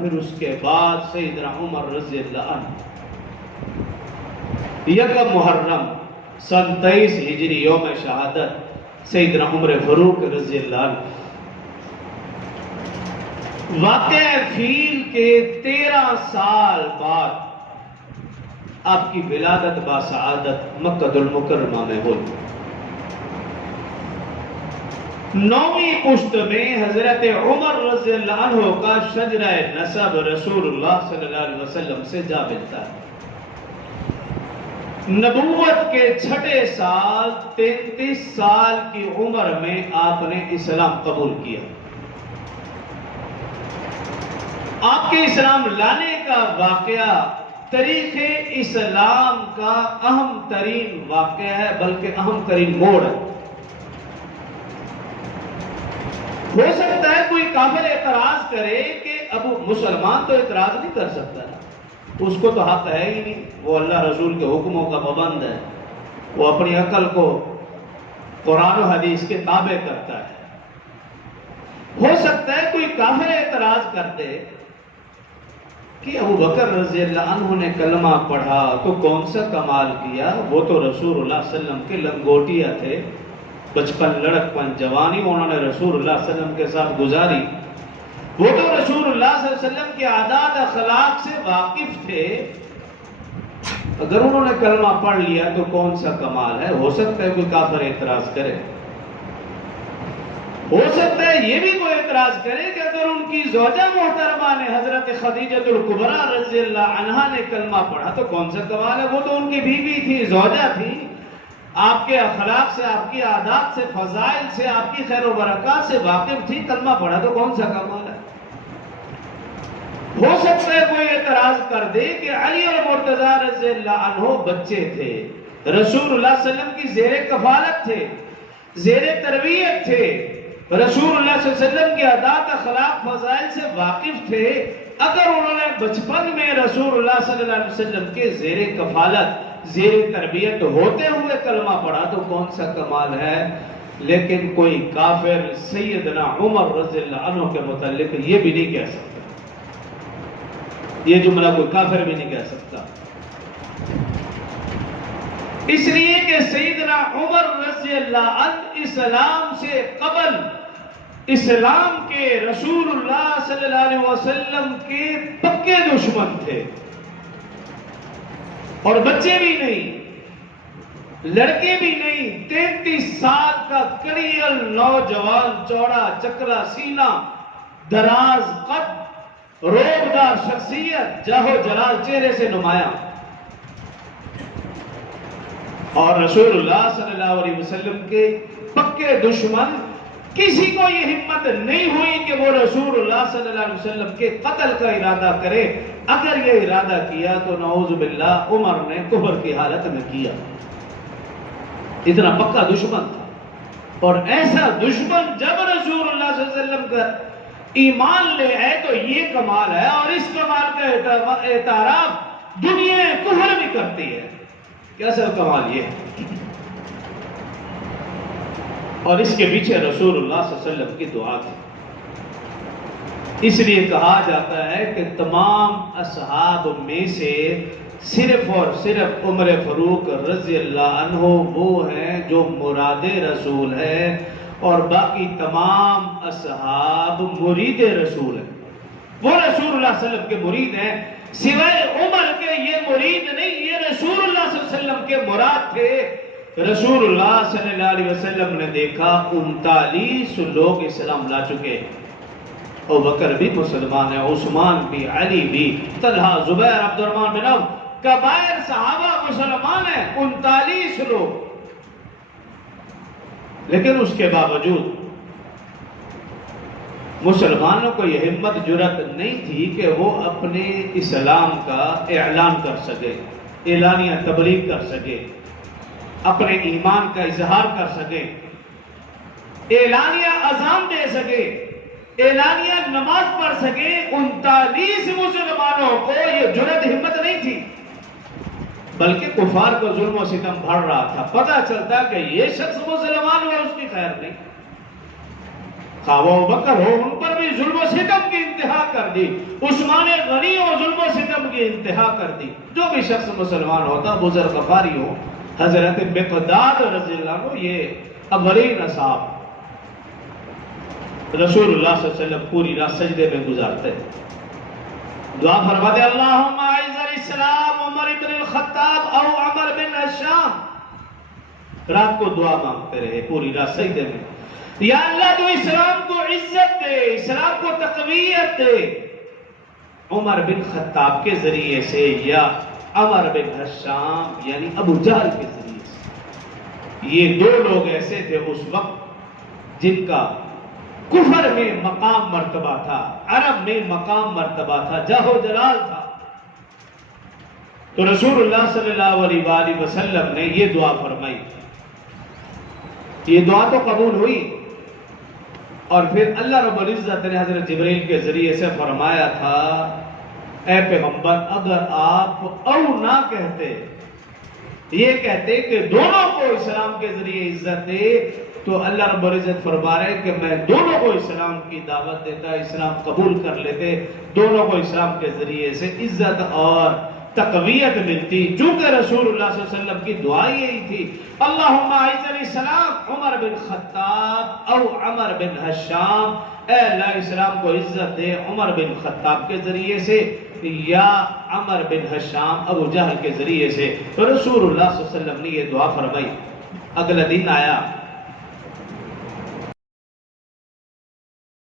پھر اس کے بعد سیدنا عمر رضی اللہ عنہ یکم محرم سن 23 ہجری یوم شہادت سیدنا عمر فاروق رضی اللہ عنہ واقعہ فیل کے 13 سال بعد آپ کی ولادت باسعادت مکہ المکرمہ میں ہوئی. 9ویں پشت میں حضرت عمر رضی اللہ عنہ کا شجرہ نسب رسول اللہ صلی اللہ علیہ وسلم سے جا ملتا ہے. نبوت کے 6 سال 33 سال کی عمر میں آپ نے اسلام قبول کیا. آپ کے اسلام لانے کا واقعہ تاریخ اسلام کا اہم ترین واقعہ ہے، بلکہ اہم ترین موڑ ہے. ہو سکتا ہے کوئی کافر اعتراض کرے کہ ابو مسلمان تو اعتراض نہیں کر سکتا ہے، اس کو تو حق ہے ہی نہیں، وہ اللہ رسول کے حکموں کا پابند ہے، وہ اپنی عقل کو قرآن و حدیث کے تابع کرتا ہے. ہو سکتا ہے کوئی کافر اعتراض کرتے کہ ابو بکر رضی اللہ عنہ نے کلمہ پڑھا تو کون سا کمال کیا، وہ تو رسول اللہ صلی اللہ علیہ وسلم کے لنگوٹیا تھے، بچپن لڑکپن جوانی انہوں نے رسول اللہ صلی اللہ علیہ وسلم کے ساتھ گزاری، وہ تو رسول اللہ صلی اللہ علیہ وسلم کے عادات اخلاق سے واقف تھے، اگر انہوں نے کلمہ پڑھ لیا تو کون سا کمال ہے. ہو سکتا ہے کوئی کافر اعتراض کرے، ہو سکتا ہے یہ بھی کوئی اعتراض کرے کہ اگر ان کی زوجہ محترمہ نے حضرت خدیجہ الکبریٰ رضی اللہ عنہا نے کلمہ پڑھا تو کون سا کمال ہے، وہ تو ان کی بیوی تھی، زوجہ تھی، آپ کے اخلاق سے، آپ کی عادات سے، فضائل سے، آپ کی خیر و برکات سے واقف تھی، کلمہ پڑھا تو کون سا کمال ہے. ہو سکتا ہے کوئی اعتراض کر دے کہ علی اور مرتضیٰ رضی اللہ عنہ بچے تھے، رسول اللہ صلی اللہ علیہ وسلم کی زیر کفالت تھے، زیر تربیت تھے، رسول اللہ صلی اللہ علیہ وسلم کی عادات اخلاق فضائل سے واقف تھے، اگر انہوں نے بچپن میں رسول اللہ صلی اللہ علیہ وسلم کے زیر کفالت زیر تربیت ہوتے ہوئے کلمہ پڑھا تو کون سا کمال ہے. لیکن کوئی کافر سیدنا عمر رضی اللہ عنہ کے متعلق یہ بھی نہیں کہہ سکتا، یہ جملہ کوئی کافر بھی نہیں کہہ سکتا، اس لیے کہ سیدنا عمر رضی اللہ عنہ اسلام سے قبل اسلام کے رسول اللہ صلی اللہ علیہ وسلم کے پکے دشمن تھے، اور بچے بھی نہیں، لڑکے بھی نہیں، 33 سال کا کڑیل نوجوان، چوڑا چکرا سینہ، دراز قد، روبدار شخصیت، جاہو جلال چہرے سے نمایاں، اور رسول اللہ صلی اللہ علیہ وسلم کے پکے دشمن. کسی کو یہ ہمت نہیں ہوئی کہ وہ رسول اللہ صلی اللہ علیہ وسلم کے قتل کا ارادہ کرے. اگر یہ ارادہ کیا تو نعوذ باللہ عمر نے کفر کی حالت میں کیا. اتنا پکا دشمن تھا، اور ایسا دشمن جب رسول اللہ صلی اللہ علیہ وسلم کا ایمان لے آئے تو یہ کمال ہے، اور اس کمال کا اعتراف دنیا کفر بھی کرتی ہے. کیسا کمال یہ ہے، اور اس کے پیچھے رسول اللہ صلی اللہ علیہ وسلم کی دعا تھی. اس لیے کہا جاتا ہے کہ تمام اصحاب میں سے صرف اور صرف عمر فاروق رضی اللہ عنہ وہ ہیں جو مراد رسول ہے، اور باقی تمام اصحاب مرید رسول ہیں. وہ رسول اللہ صلی اللہ علیہ وسلم کے مرید ہیں، سوائے عمر کے یہ مرید نہیں، یہ رسول اللہ صلی اللہ علیہ وسلم کے مراد تھے. رسول اللہ صلی اللہ علیہ وسلم نے دیکھا 39 لوگ اسلام لا چکے، ابو بکر بھی مسلمان ہے، عثمان بھی، علی بھی، طلحہ، زبیر، عبد الرحمن بن عوف، کبائر صحابہ مسلمان ہیں، 39 لوگ. لیکن اس کے باوجود مسلمانوں کو یہ ہمت جرأت نہیں تھی کہ وہ اپنے اسلام کا اعلان کر سکے، اعلانیہ تبلیغ کر سکے، اپنے ایمان کا اظہار کر سکے، اعلانیہ اذان دے سکے، اعلانیہ نماز پڑھ سکے. 39 مسلمانوں کو یہ جرأت ہمت نہیں تھی، بلکہ کفار کو ظلم و ستم بڑھ رہا تھا. پتہ چلتا کہ یہ شخص مسلمان ہوا، اس کی خیر نہیں، ابو بکر ہو ان پر بھی ظلم و ستم کی انتہا کر دی، عثمان غنی ہو ظلم و ستم کی انتہا کر دی۔ جو بھی شخص مسلمان ہوتا، ابو ذر غفاری ہو، حضرت مقداد رضی اللہ عنہ، یہ اولین اصحاب رسول اللہ صلی اللہ علیہ وسلم پوری رات سجدے میں گزارتے، دعا فرماتے اللہم اعز الاسلام عمر بن الخطاب او عمر بن ہشام، رات کو دعا مانگتے رہے پوری رات سجدے میں، یا اللہ تو اسلام کو عزت دے، اسلام کو تقویت دے، عمر بن خطاب کے ذریعے سے یا عمر بن ہشام یعنی ابو جہل کے ذریعے سے۔ یہ دو لوگ ایسے تھے اس وقت جن کا کفر میں مقام مرتبہ تھا، عرب میں مقام مرتبہ تھا، جاہ و جلال تھا۔ تو رسول اللہ صلی اللہ علیہ وآلہ وسلم نے یہ دعا فرمائی، یہ دعا تو قبول ہوئی، اور پھر اللہ رب العزت نے حضرت جبریل کے ذریعے سے فرمایا تھا اے پیغمبر اگر آپ او نہ کہتے، یہ کہتے کہ دونوں کو اسلام کے ذریعے عزت دے، تو اللہ رب العزت فرما رہے کہ میں دونوں کو اسلام کی دعوت دیتا، اسلام قبول کر لیتے، دونوں کو اسلام کے ذریعے سے عزت اور تقویت ملتی، چونکہ رسول اللہ صلی اللہ علیہ وسلم کی دعا یہی تھی اللہم اعز الاسلام عمر بن خطاب او عمر بن ہشام، اے اللہ اسلام کو عزت دے عمر بن خطاب کے ذریعے سے یا عمر بن ہشام ابو جہل کے ذریعے سے۔ تو رسول اللہ صلی اللہ علیہ وسلم نے یہ دعا فرمائی۔ اگلا دن آیا،